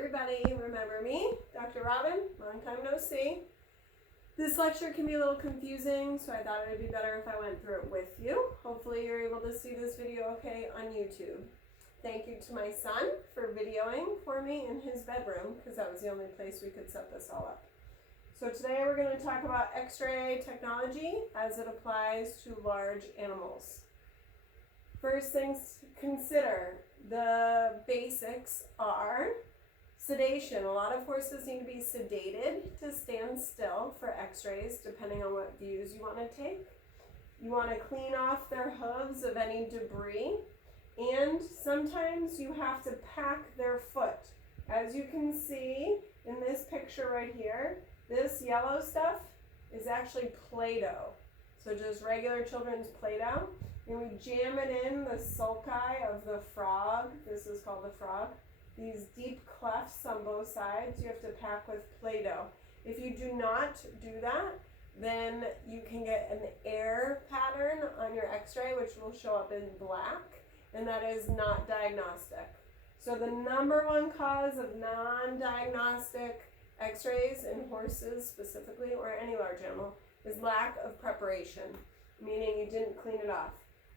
everybody, remember me, Dr. Robin, long time no see. This lecture can be a little confusing, so I thought it would be better if I went through it with you. Hopefully you're able to see this video okay on YouTube. Thank you to my son for videoing for me in his bedroom, because that was the only place we could set this all up. So today we're going to talk about X-ray technology as it applies to large animals. First things to consider, the basics are sedation. A lot of horses need to be sedated to stand still for X-rays, depending on what views you want to take. You want to clean off their hooves of any debris, and sometimes you have to pack their foot. As you can see in this picture right here, this yellow stuff is actually Play-Doh. So just regular children's Play-Doh. And we jam it in the sulci of the frog. This is called the frog. These deep clefts on both sides you have to pack with Play-Doh. If you do not do that, then you can get an air pattern on your X-ray, which will show up in black, and that is not diagnostic. So the number one cause of non-diagnostic X-rays in horses specifically, or any large animal, is lack of preparation, meaning you didn't clean it off.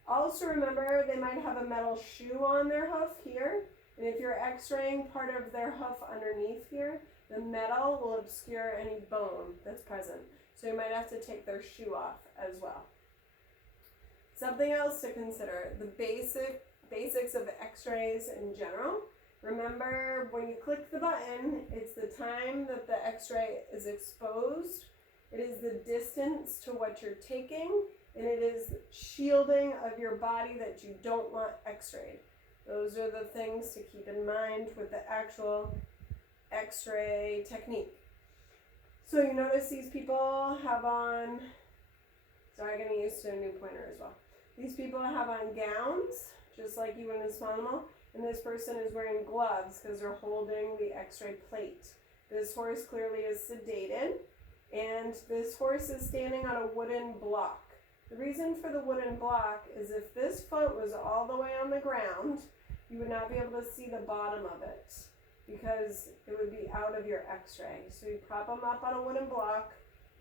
Also remember, they might have a metal shoe on their hoof here, and if you're X-raying part of their hoof underneath here, the metal will obscure any bone that's present. So you might have to take their shoe off as well. Something else to consider, the basics of X-rays in general. Remember, when you click the button, it's the time that the X-ray is exposed, it is the distance to what you're taking, and it is shielding of your body that you don't want X-rayed. Those are the things to keep in mind with the actual X-ray technique. So you notice these people have on, sorry, I'm getting used to a new pointer as well. These people have on gowns, just like you in a small animal, and this person is wearing gloves because they're holding the X-ray plate. This horse clearly is sedated, and this horse is standing on a wooden block. The reason for the wooden block is if this foot was all the way on the ground, you would not be able to see the bottom of it because it would be out of your X-ray. So you prop them up on a wooden block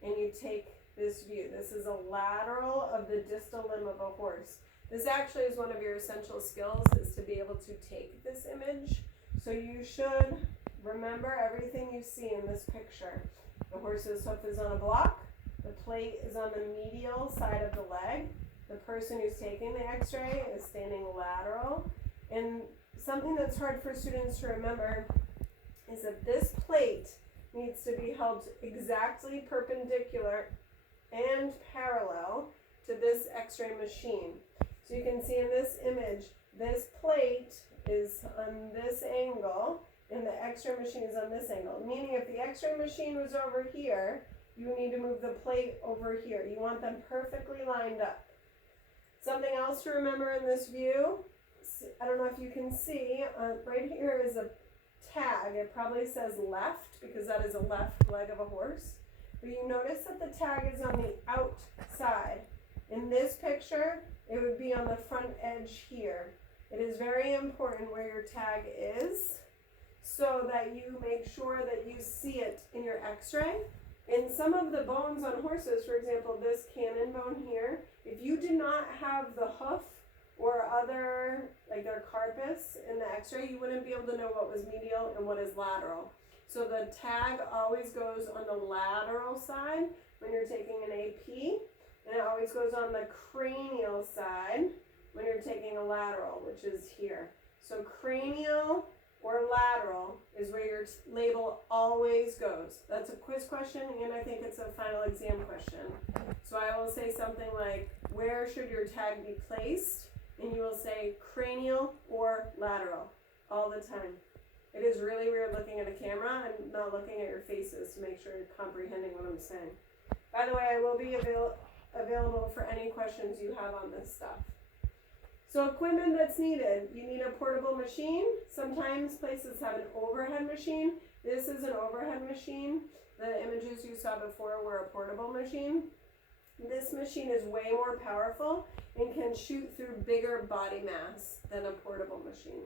and you take this view. This is a lateral of the distal limb of a horse. This actually is one of your essential skills, is to be able to take this image. So you should remember everything you see in this picture. The horse's hoof is on a block. The plate is on the medial side of the leg. The person who's taking the X-ray is standing lateral. And something that's hard for students to remember is that this plate needs to be held exactly perpendicular and parallel to this X-ray machine. So you can see in this image, this plate is on this angle and the X-ray machine is on this angle. Meaning if the X-ray machine was over here, you need to move the plate over here. You want them perfectly lined up. Something else to remember in this view, I don't know if you can see, right here is a tag. It probably says left because that is a left leg of a horse. But you notice that the tag is on the outside. In this picture, it would be on the front edge here. It is very important where your tag is so that you make sure that you see it in your X-ray. In some of the bones on horses, for example, this cannon bone here, if you did not have the hoof or other, like their carpus in the X-ray, you wouldn't be able to know what was medial and what is lateral. So the tag always goes on the lateral side when you're taking an AP, and it always goes on the cranial side when you're taking a lateral, which is here. So cranial or lateral is where your label always goes. That's a quiz question, and I think it's a final exam question. So I will say something like, where should your tag be placed? And you will say cranial or lateral all the time. It is really weird looking at a camera and not looking at your faces to make sure you're comprehending what I'm saying. By the way, I will be available for any questions you have on this stuff. So equipment that's needed, you need a portable machine. Sometimes places have an overhead machine. This is an overhead machine. The images you saw before were a portable machine. This machine is way more powerful and can shoot through bigger body mass than a portable machine.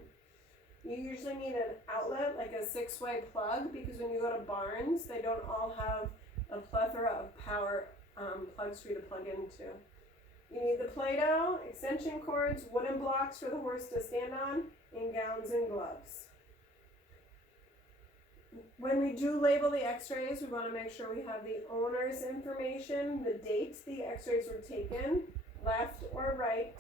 You usually need an outlet, like a 6-way plug, because when you go to Barnes, they don't all have a plethora of power plugs for you to plug into. You need the Play-Doh, extension cords, wooden blocks for the horse to stand on, and gowns and gloves. When we do label the x-rays, we want to make sure we have the owner's information, the date the x-rays were taken, left or right,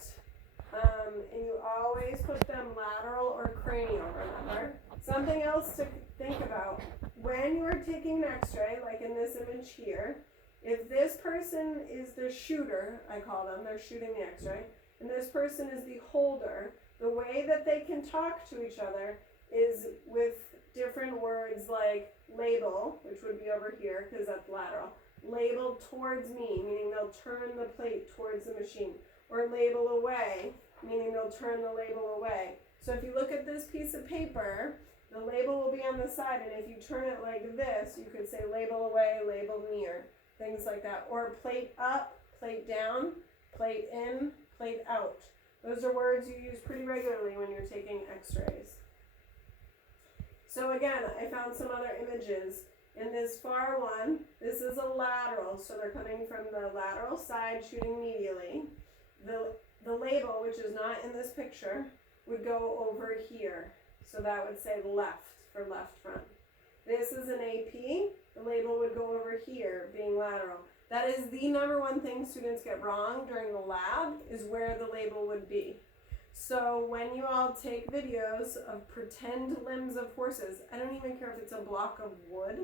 and you always put them lateral or cranial, remember? Something else to think about, when you're taking an x-ray, like in this image here, if this person is the shooter, I call them, they're shooting the x-ray, and this person is the holder, the way that they can talk to each other is with different words like label, which would be over here because that's lateral, label towards me, meaning they'll turn the plate towards the machine, or label away, meaning they'll turn the label away. So if you look at this piece of paper, the label will be on the side, and if you turn it like this, you could say label away, label near, things like that. Or plate up, plate down, plate in, plate out. Those are words you use pretty regularly when you're taking x-rays. So again, I found some other images. In this far one, this is a lateral, so they're coming from the lateral side, shooting medially. The label, which is not in this picture, would go over here. So that would say left for left front. This is an AP. The label would go over here, being lateral. That is the number one thing students get wrong during the lab, is where the label would be. So when you all take videos of pretend limbs of horses, I don't even care if it's a block of wood,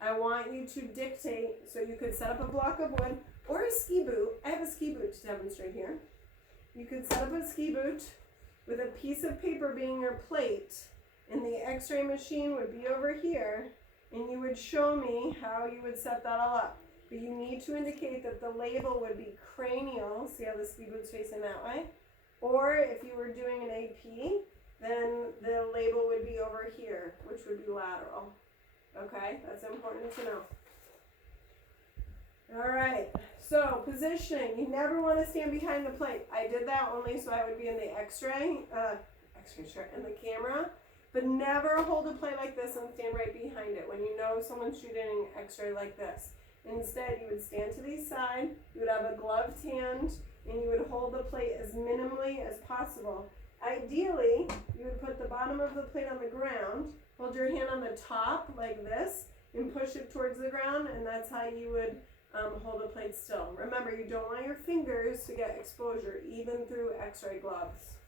I want you to dictate, so you could set up a block of wood or a ski boot. I have a ski boot to demonstrate here. You could set up a ski boot with a piece of paper being your plate, and the x-ray machine would be over here, and you would show me how you would set that all up. But you need to indicate that the label would be cranial, see how the ski boot's facing that way? Or if you were doing an AP, then the label would be over here, which would be lateral. Okay, that's important to know. All right, so positioning. You never want to stand behind the plate. I did that only so I would be in the x-ray chair, in the camera, but never hold a plate like this and stand right behind it when you know someone's shooting x-ray like this. Instead, you would stand to the side, you would have a gloved hand, and you would hold the plate as minimally as possible. Ideally, you would put the bottom of the plate on the ground, hold your hand on the top like this, and push it towards the ground, and that's how you would hold the plate still. Remember, you don't want your fingers to get exposure, even through x-ray gloves.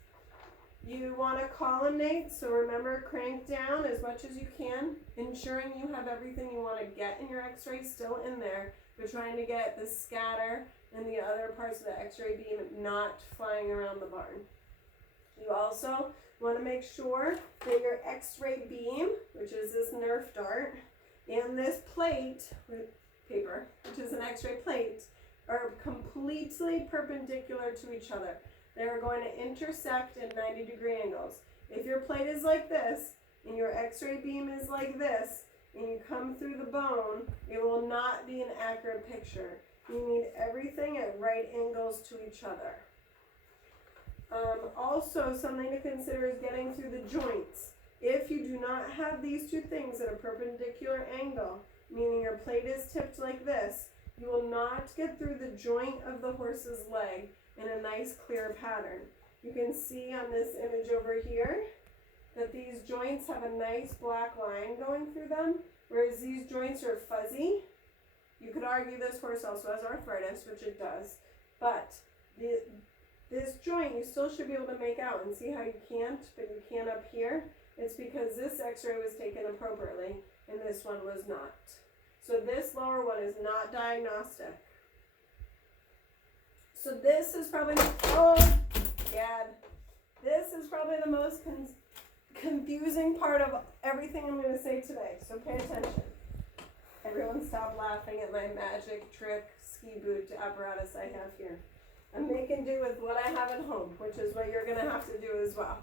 You want to collimate, so remember, crank down as much as you can, ensuring you have everything you want to get in your x-ray still in there, but trying to get the scatter and the other parts of the x-ray beam not flying around the barn. You also want to make sure that your x-ray beam, which is this Nerf dart, and this plate, paper, which is an x-ray plate, are completely perpendicular to each other. They are going to intersect at 90-degree angles. If your plate is like this, and your x-ray beam is like this, and you come through the bone, it will not be an accurate picture. You need everything at right angles to each other. Also, something to consider is getting through the joints. If you do not have these two things at a perpendicular angle, meaning your plate is tipped like this, you will not get through the joint of the horse's leg in a nice clear pattern. You can see on this image over here that these joints have a nice black line going through them, whereas these joints are fuzzy. You could argue this horse also has arthritis, which it does, but this joint you still should be able to make out, and see how you can't, but you can up here? It's because this x-ray was taken appropriately and this one was not. So this lower one is not diagnostic. So this is probably, this is probably the most confusing part of everything I'm going to say today, so pay attention. Everyone stop laughing at my magic trick ski boot apparatus I have here. I'm making do with what I have at home, which is what you're going to have to do as well.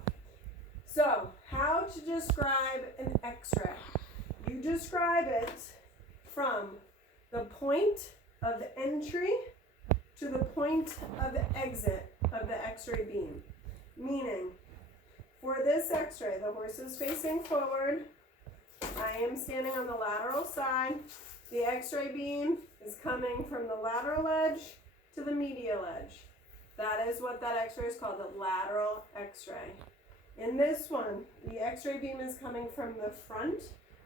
So, how to describe an x-ray. You describe it from the point of entry to the point of exit of the x-ray beam. Meaning, For this x-ray, the horse is facing forward. I am standing on the lateral side. The x-ray beam is coming from the lateral edge to the medial edge. That is what that x-ray is called, the lateral x-ray. In this one, the x-ray beam is coming from the front,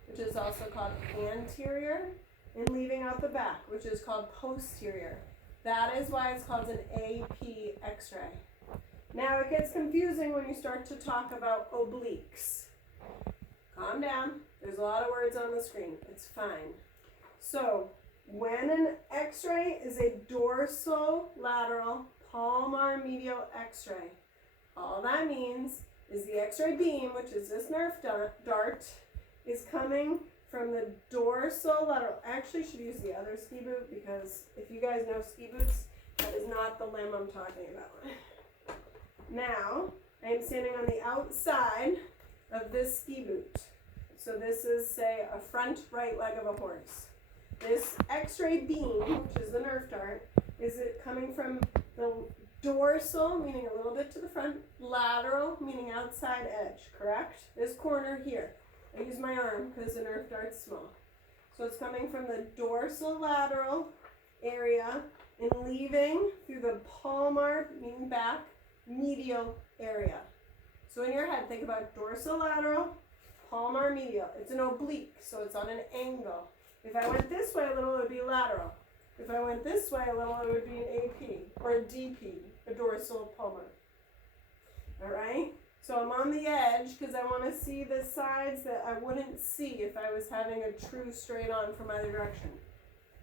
which is also called anterior, and leaving out the back, which is called posterior. That is why it's called an AP x-ray. Now it gets confusing when you start to talk about obliques. Calm down. There's a lot of words on the screen. It's fine. So when an x-ray is a dorsolateral palmar medial x-ray, all that means is the x-ray beam, which is this nerve dart, is coming from the dorsolateral. I actually should use the other ski boot because if you guys know ski boots, that is not the limb I'm talking about. Now, I am standing on the outside of this ski boot. So this is, say, a front right leg of a horse. This x-ray beam, which is the nerve dart, is it coming from the dorsal, meaning a little bit to the front, lateral, meaning outside edge, correct? This corner here. I use my arm because the nerve dart's small. So it's coming from the dorsolateral area and leaving through the palmar, meaning back, medial area. So in your head, think about dorsolateral, palmar medial. It's an oblique, so it's on an angle. If I went this way a little, it would be lateral. If I went this way a little, it would be an AP or a DP, a dorsal palmar. All right? So I'm on the edge because I want to see the sides that I wouldn't see if I was having a true straight on from either direction.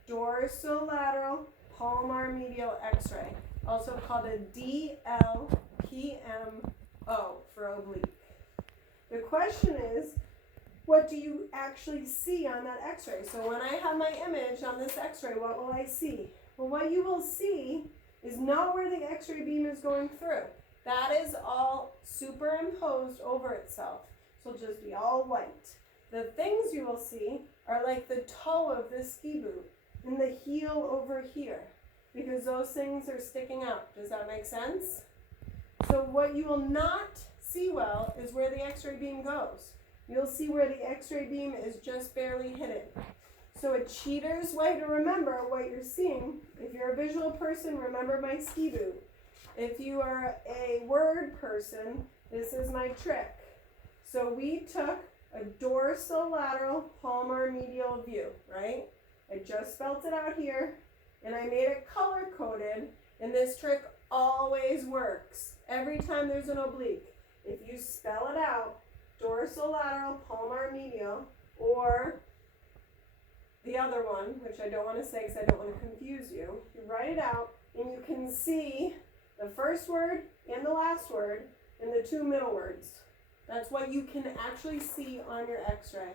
Dorsolateral palmar medial x-ray, also called a DLPMO for oblique. The question is, what do you actually see on that x-ray? So when I have my image on this x-ray, what will I see? Well, what you will see is not where the x-ray beam is going through. That is all superimposed over itself. So it'll just be all white. The things you will see are like the toe of this ski boot and the heel over here, because those things are sticking out. Does that make sense? So what you will not see well is where the x-ray beam goes. You'll see where the x-ray beam is just barely hidden. So a cheater's way to remember what you're seeing, if you're a visual person, remember my ski boot. If you are a word person, this is my trick. So we took a dorsolateral palmar medial view, right? I just spelt it out here, and I made it color-coded, and this trick always works. Every time there's an oblique, if you spell it out, dorsolateral palmar medial, or the other one, which I don't want to say because I don't want to confuse you, you write it out, and you can see the first word and the last word and the two middle words. That's what you can actually see on your x-ray.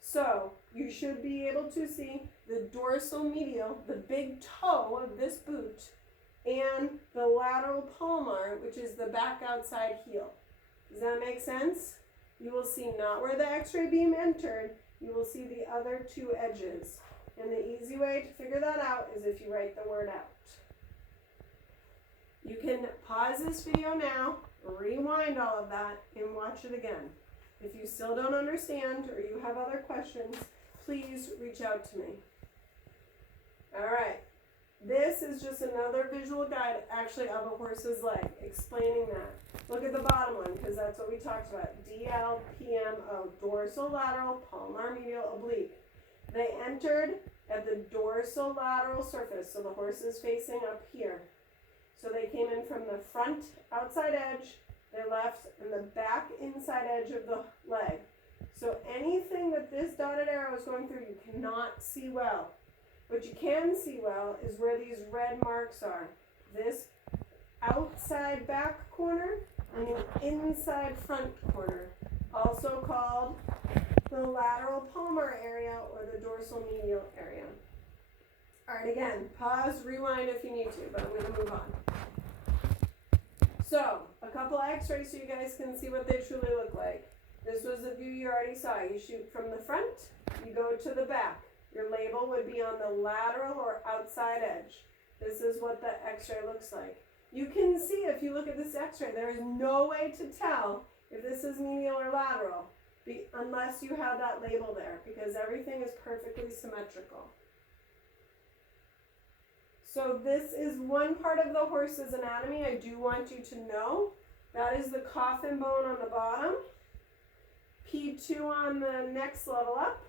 So you should be able to see the dorsal medial, the big toe of this boot, and the lateral palmar, which is the back outside heel. Does that make sense? You will see not where the x-ray beam entered, you will see the other two edges. And the easy way to figure that out is if you write the word out. You can pause this video now, rewind all of that, and watch it again. If you still don't understand or you have other questions, please reach out to me. All right, this is just another visual guide actually of a horse's leg, explaining that. Look at the bottom one, because that's what we talked about. DLPMO, dorsolateral palmar medial oblique. They entered at the dorsolateral surface, so the horse is facing up here. So they came in from the front outside edge, they left in the back inside edge of the leg. So anything that this dotted arrow is going through, you cannot see well. What you can see well is where these red marks are. This outside back corner and the inside front corner, also called the lateral palmar area or the dorsal medial area. All right, again, pause, rewind if you need to, but I'm going to move on. So, a couple x-rays so you guys can see what they truly look like. This was the view you already saw. You shoot from the front, you go to the back. Your label would be on the lateral or outside edge. This is what the x-ray looks like. You can see if you look at this x-ray, there is no way to tell if this is medial or lateral, unless you have that label there, because everything is perfectly symmetrical. So this is one part of the horse's anatomy I do want you to know. That is the coffin bone on the bottom, P2 on the next level up,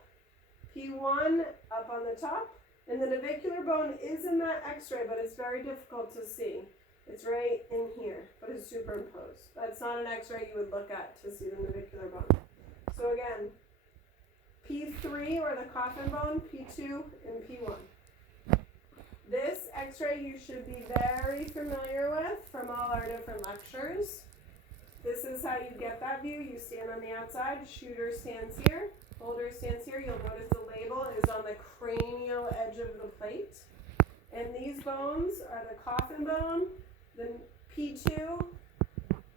P1 up on the top, and the navicular bone is in that x-ray, but it's very difficult to see. It's right in here, but it's superimposed. That's not an x-ray you would look at to see the navicular bone. So again, P3 or the coffin bone, P2 and P1. This x-ray you should be very familiar with from all our different lectures. This is how you get that view. You stand on the outside, shooter stands here, holder stands here. You'll notice the label is on the cranial edge of the plate. And these bones are the coffin bone, the P2,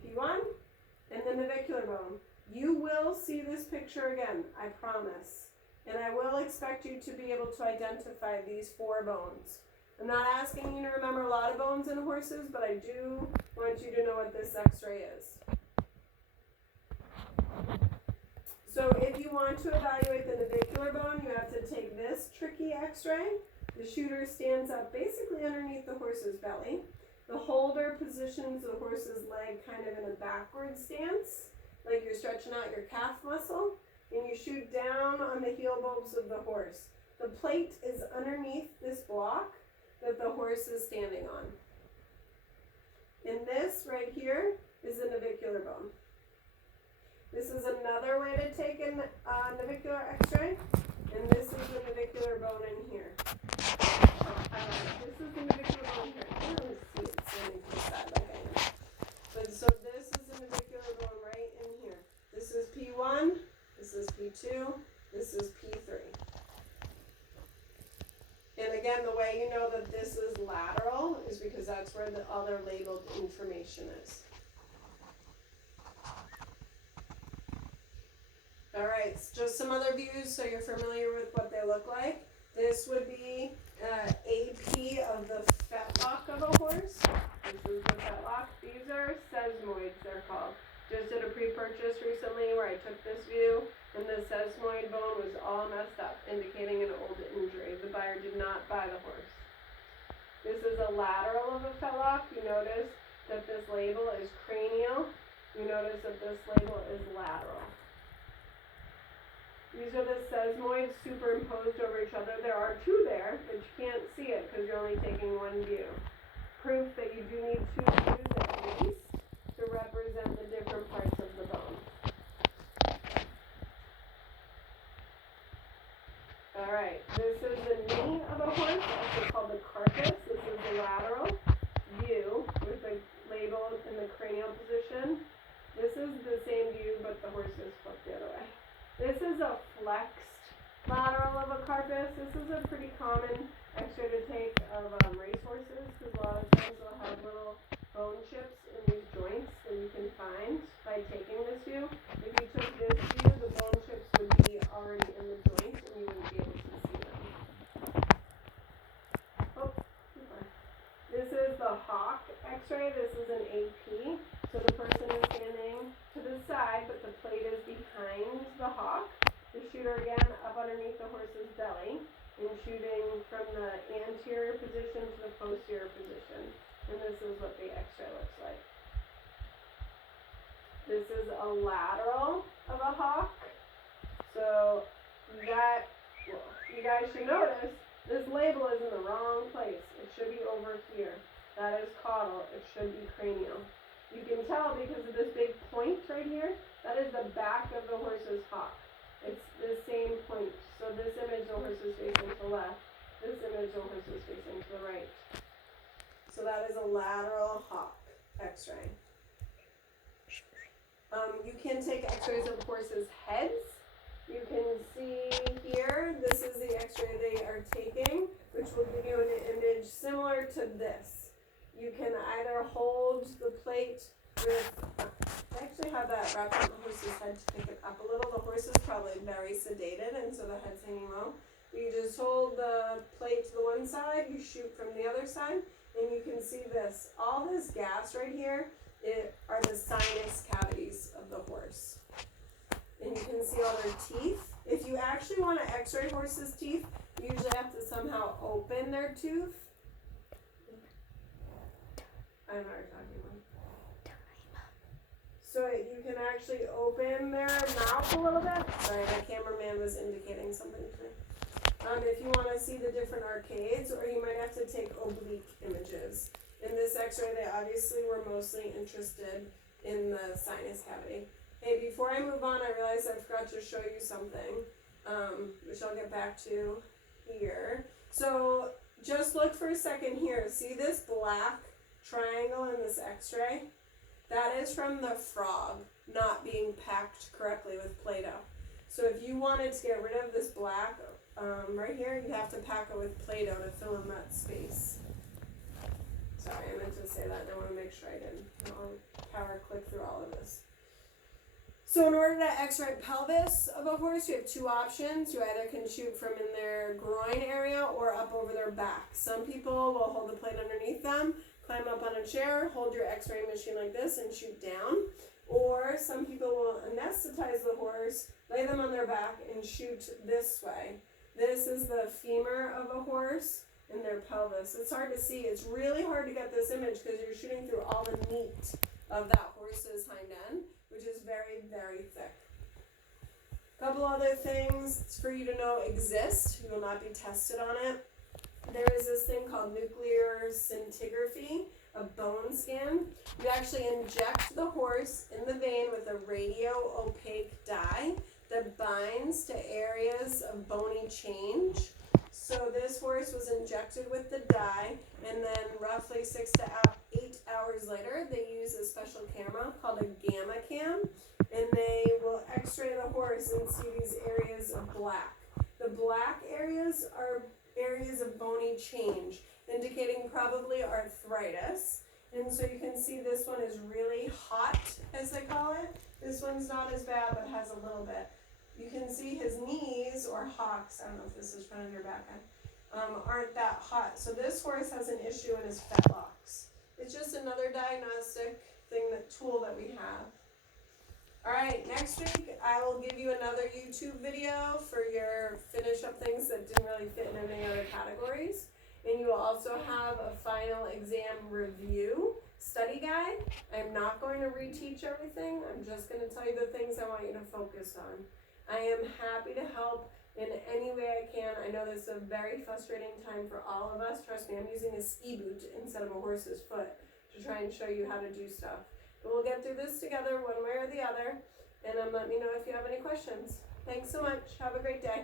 P1, and the navicular bone. You will see this picture again, I promise. And I will expect you to be able to identify these 4 bones. I'm not asking you to remember a lot of bones in horses, but I do want you to know what this x-ray is. So if you want to evaluate the navicular bone, you have to take this tricky x-ray. The shooter stands up basically underneath the horse's belly. The holder positions the horse's leg kind of in a backward stance, like you're stretching out your calf muscle, and you shoot down on the heel bulbs of the horse. The plate is underneath this block that the horse is standing on. And this right here is the navicular bone. This is another way to take a navicular x-ray, and this is the navicular bone in here. This is the navicular bone here. I can't really see it standing to the side like I am. But so this is the navicular bone right in here. This is P1, this is P2, this is P3. And again, the way you know that this is lateral is because that's where the other labeled information is. All right, just some other views so you're familiar with what they look like. This would be AP of the fetlock of a horse. This is the fetlock. These are sesamoids, they're called. Just did a pre-purchase recently where I took this view, and the sesamoid bone was all messed up, indicating an old injury. The buyer did not buy the horse. This is a lateral of a fetlock. You notice that this label is cranial. You notice that this label is lateral. These are the sesamoids superimposed over each other. There are 2 there, but you can't see it because you're only taking one view. Proof that you do need 2 views at least to represent the different parts of the bone. Alright, this is the knee of a horse, also called the carcass. This is the lateral view with the label in the cranial position. This is the same view, but the horse is flipped the other way. This is a flexed lateral of a carcass. This is a pretty common x-ray to take of racehorses because a lot of times they'll have little bone chips in these joints that you can find by taking this view. If you took this view, the bone chips would be already in the joint and you wouldn't be able to see them. Oh, this is the hock x-ray. This is an AP. So the person is standing to the side, but the plate is behind the hock. The shooter again up underneath the horse's belly and shooting from the anterior position to the posterior position. And this is what the x-ray looks like. This is a lateral of a hock. So that, well, you guys should notice this label is in the wrong place. It should be over here. That is caudal. It should be cranial. You can tell because of this big point right here, that is the back of the horse's hock. It's the same point. So this image, the horse is facing to the left. This image, the horse is facing to the right. So that is a lateral hock x-ray. You can take x-rays of horses' heads. You can see here, this is the x-ray they are taking, which will give you an image similar to this. You can either hold the plate with, I actually have that wrapped on the horse's head to pick it up a little. The horse is probably very sedated and so the head's hanging low. You just hold the plate to the one side, you shoot from the other side, and you can see this. All this gas right here are the sinus cavities of the horse. And you can see all their teeth. If you actually want to x-ray horses' teeth, you usually have to somehow open their tooth. I know what you're talking about. So you can actually open their mouth a little bit. Sorry, my cameraman was indicating something to me. If you want to see the different arcades, or you might have to take oblique images. In this x-ray, they obviously were mostly interested in the sinus cavity. Hey, before I move on, I realized I forgot to show you something, which I'll get back to here. So just look for a second here. See this black triangle in this x-ray? That is from the frog not being packed correctly with Play-Doh. So if you wanted to get rid of this black right here, you have to pack it with Play-Doh to fill in that space. Sorry, I meant to say that, and I want to make sure I didn't. I'll power click through all of this. So in order to x-ray pelvis of a horse, you have two options. You either can shoot from in their groin area or up over their back. Some people will hold the plate underneath them, climb up on a chair, hold your x-ray machine like this and shoot down. Or some people will anesthetize the horse, lay them on their back and shoot this way. This is the femur of a horse and their pelvis. It's hard to see. It's really hard to get this image because you're shooting through all the meat of that horse's hind end, which is very, very thick. A couple other things for you to know exist. You will not be tested on it. There is this thing called nuclear scintigraphy, a bone scan. You actually inject the horse in the vein with a radio-opaque dye that binds to areas of bony change. So this horse was injected with the dye, and then roughly 6 to 8 hours later, they use a special camera called a gamma cam, and they will x-ray the horse and see these areas of black. The black areas are areas of bony change, indicating probably arthritis. And so you can see this one is really hot, as they call it. This one's not as bad, but has a little bit. You can see his knees, or hocks, I don't know if this is front of your back end, aren't that hot. So this horse has an issue in his fetlocks. It's just another diagnostic tool that we have. All right, next week I will give you another YouTube video for your finish up things that didn't really fit in any other categories. And you will also have a final exam review study guide. I'm not going to reteach everything. I'm just going to tell you the things I want you to focus on. I am happy to help in any way I can. I know this is a very frustrating time for all of us. Trust me, I'm using a ski boot instead of a horse's foot to try and show you how to do stuff. But we'll get through this together one way or the other, and let me know if you have any questions. Thanks so much. Have a great day.